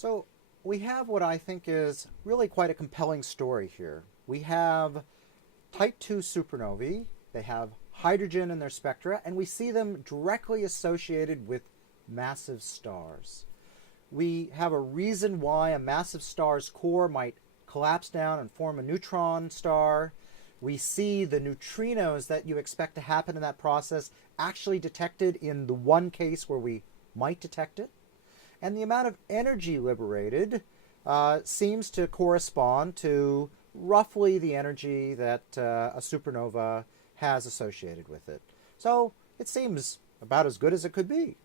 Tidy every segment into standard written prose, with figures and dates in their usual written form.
So we have what I think is really quite a compelling story here. We have type 2 supernovae. They have hydrogen in their spectra, and we see them directly associated with massive stars. We have a reason why a massive star's core might collapse down and form a neutron star. We see the neutrinos that you expect to happen in that process actually detected in the one case where we might detect it. And the amount of energy liberated seems to correspond to roughly the energy that a supernova has associated with it. So it seems about as good as it could be.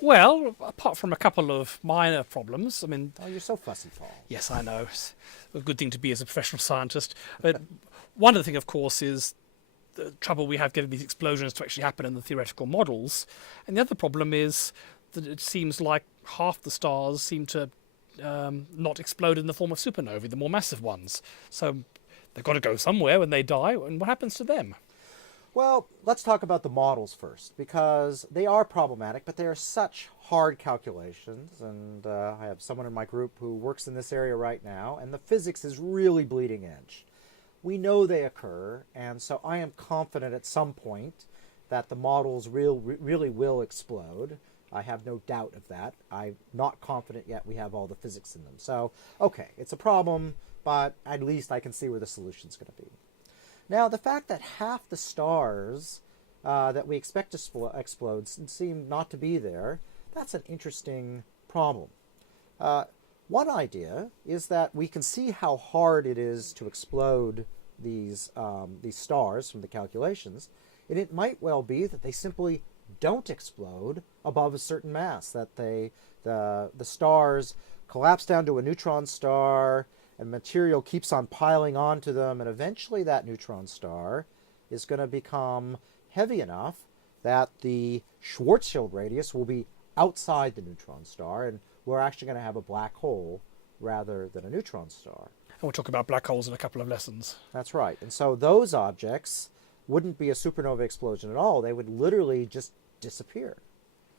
Well, apart from a couple of minor problems, I mean, Oh, you're so fussy, Paul. yes, I know, it's a good thing to be as a professional scientist. But one of the things, of course, is the trouble we have getting these explosions to actually happen in the theoretical models. And the other problem is that it seems like half the stars seem to not explode in the form of supernovae, the more massive ones. So they've got to go somewhere when they die, and what happens to them? Well, let's talk about the models first, because they are problematic, but they are such hard calculations, and I have someone in my group who works in this area right now, and the physics is really bleeding edge. We know they occur, and so I am confident at some point that the models really will explode. I have no doubt of that. I'm not confident yet we have all the physics in them. So, okay, it's a problem, but at least I can see where the solution's going to be. Now, the fact that half the stars that we expect to explode seem not to be there, that's an interesting problem. One idea is that we can see how hard it is to explode these stars from the calculations, and it might well be that they simply don't explode above a certain mass, that the stars collapse down to a neutron star, and material keeps on piling onto them, and eventually that neutron star is going to become heavy enough that the Schwarzschild radius will be outside the neutron star, and we're actually going to have a black hole rather than a neutron star. And we'll talk about black holes in a couple of lessons. That's right. And so those objects wouldn't be a supernova explosion at all. They would literally just disappear.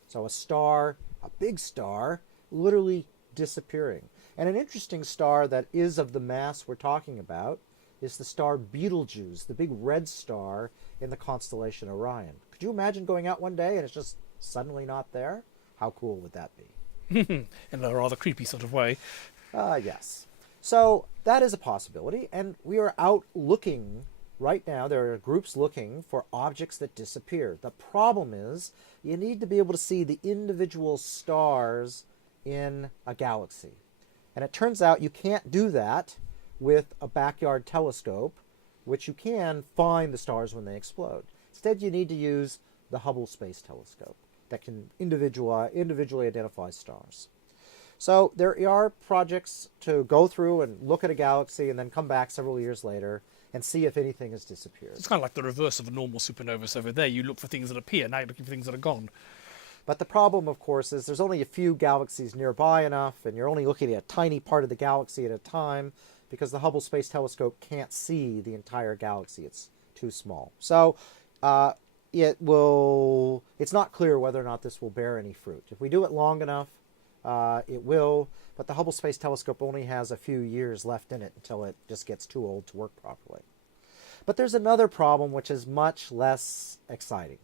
So a star, a big star, literally disappearing. And an interesting star that is of the mass we're talking about is the star Betelgeuse, the big red star in the constellation Orion. Could you imagine going out one day and it's just suddenly not there? How cool would that be? In a rather creepy sort of way. Yes. So that is a possibility, and we are out looking right now. There are groups looking for objects that disappear. The problem is you need to be able to see the individual stars in a galaxy. And it turns out you can't do that with a backyard telescope, which you can find the stars when they explode. Instead, you need to use the Hubble Space Telescope that can individually identify stars. So there are projects to go through and look at a galaxy and then come back several years later and see if anything has disappeared. It's kind of like the reverse of a normal supernova. So over there, you look for things that appear. Now you're looking for things that are gone. But the problem, of course, is there's only a few galaxies nearby enough, and you're only looking at a tiny part of the galaxy at a time because the Hubble Space Telescope can't see the entire galaxy. It's too small. So it's not clear whether or not this will bear any fruit. If we do it long enough, it will, but the Hubble Space Telescope only has a few years left in it until it just gets too old to work properly. But there's another problem which is much less exciting.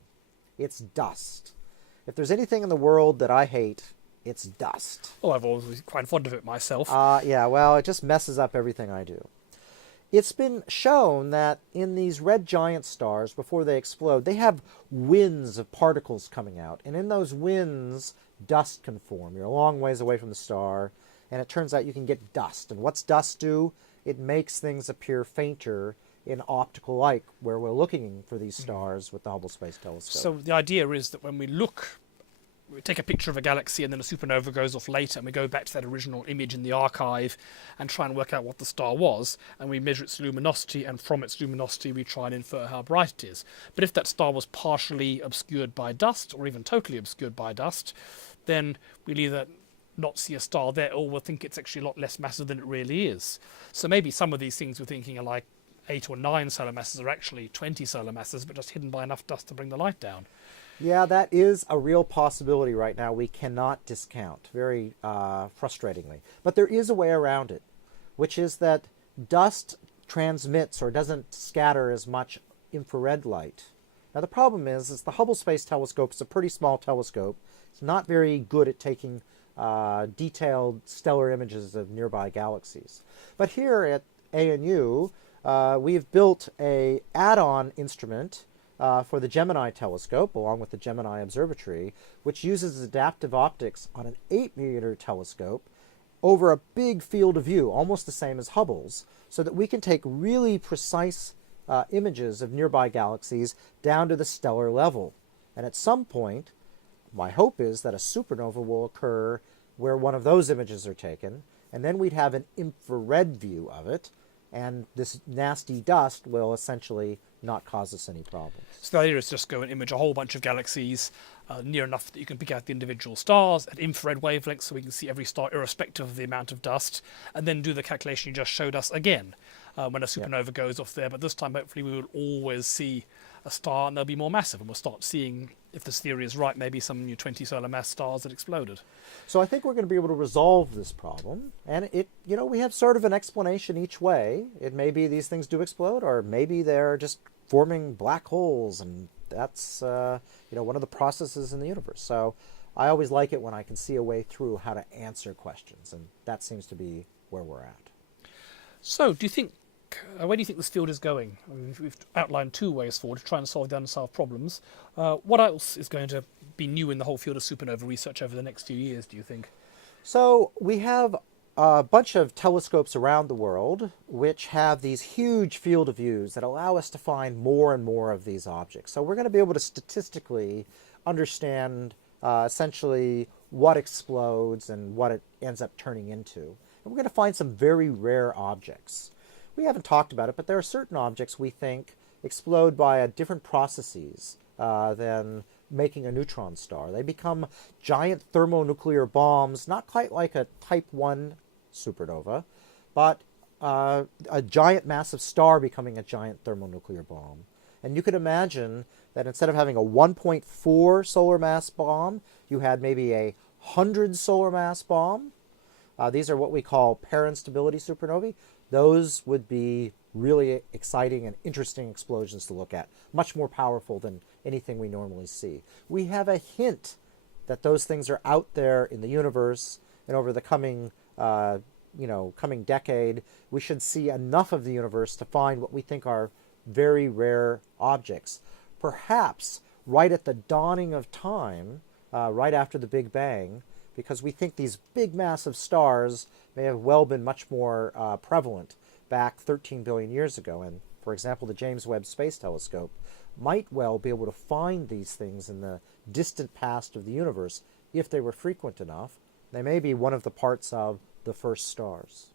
It's dust. If there's anything in the world that I hate, it's dust. Well, I've always been quite fond of it myself. Yeah, well, it just messes up everything I do. It's been shown that in these red giant stars, before they explode, they have winds of particles coming out. And in those winds, dust can form. You're a long ways away from the star, and it turns out you can get dust. And what's dust do? It makes things appear fainter in optical light, where we're looking for these stars with the Hubble Space Telescope. So the idea is that when we take a picture of a galaxy and then a supernova goes off later, and we go back to that original image in the archive and try and work out what the star was, and we measure its luminosity, and from its luminosity we try and infer how bright it is. But if that star was partially obscured by dust, or even totally obscured by dust, then we'll either not see a star there, or we'll think it's actually a lot less massive than it really is. So maybe some of these things we're thinking are like 8 or 9 solar masses are actually 20 solar masses, but just hidden by enough dust to bring the light down. Yeah, that is a real possibility right now. We cannot discount, very frustratingly. But there is a way around it, which is that dust transmits or doesn't scatter as much infrared light. Now the problem is the Hubble Space Telescope is a pretty small telescope. It's not very good at taking detailed stellar images of nearby galaxies. But here at ANU, we've built a add-on instrument for the Gemini telescope, along with the Gemini Observatory, which uses adaptive optics on an 8-meter telescope over a big field of view, almost the same as Hubble's, so that we can take really precise images of nearby galaxies down to the stellar level. And at some point, my hope is that a supernova will occur where one of those images are taken, and then we'd have an infrared view of it, and this nasty dust will essentially not cause us any problems. So the idea is just go and image a whole bunch of galaxies near enough that you can pick out the individual stars at infrared wavelengths, so we can see every star irrespective of the amount of dust, and then do the calculation you just showed us again when a supernova goes off there. But this time, hopefully, we will always see a star, and they'll be more massive, and we'll start seeing, if this theory is right, maybe some new 20 solar mass stars that exploded. So I think we're going to be able to resolve this problem, and we have sort of an explanation each way. It may be these things do explode, or maybe they're just forming black holes, and that's one of the processes in the universe. So I always like it when I can see a way through how to answer questions, and that seems to be where we're at. So do you think where do you think this field is going? I mean, we've outlined two ways forward to try and solve the unsolved problems. What else is going to be new in the whole field of supernova research over the next few years, do you think? So we have a bunch of telescopes around the world which have these huge field of views that allow us to find more and more of these objects. So we're going to be able to statistically understand essentially what explodes and what it ends up turning into. And we're going to find some very rare objects. We haven't talked about it, but there are certain objects we think explode by different processes than making a neutron star. They become giant thermonuclear bombs, not quite like a Type 1 supernova, but a giant massive star becoming a giant thermonuclear bomb. And you could imagine that instead of having a 1.4 solar mass bomb, you had maybe a 100 solar mass bomb. These are what we call parinstability supernovae. Those would be really exciting and interesting explosions to look at, much more powerful than anything we normally see. We have a hint that those things are out there in the universe, and over the coming decade, we should see enough of the universe to find what we think are very rare objects. Perhaps right at the dawning of time, right after the Big Bang, because we think these big massive stars may have well been much more prevalent back 13 billion years ago. And for example, the James Webb Space Telescope might well be able to find these things in the distant past of the universe if they were frequent enough. They may be one of the parts of the first stars.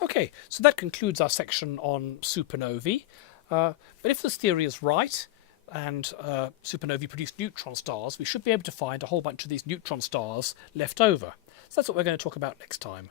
Okay, so that concludes our section on supernovae. But if this theory is right, and supernovae produce neutron stars, we should be able to find a whole bunch of these neutron stars left over. So that's what we're going to talk about next time.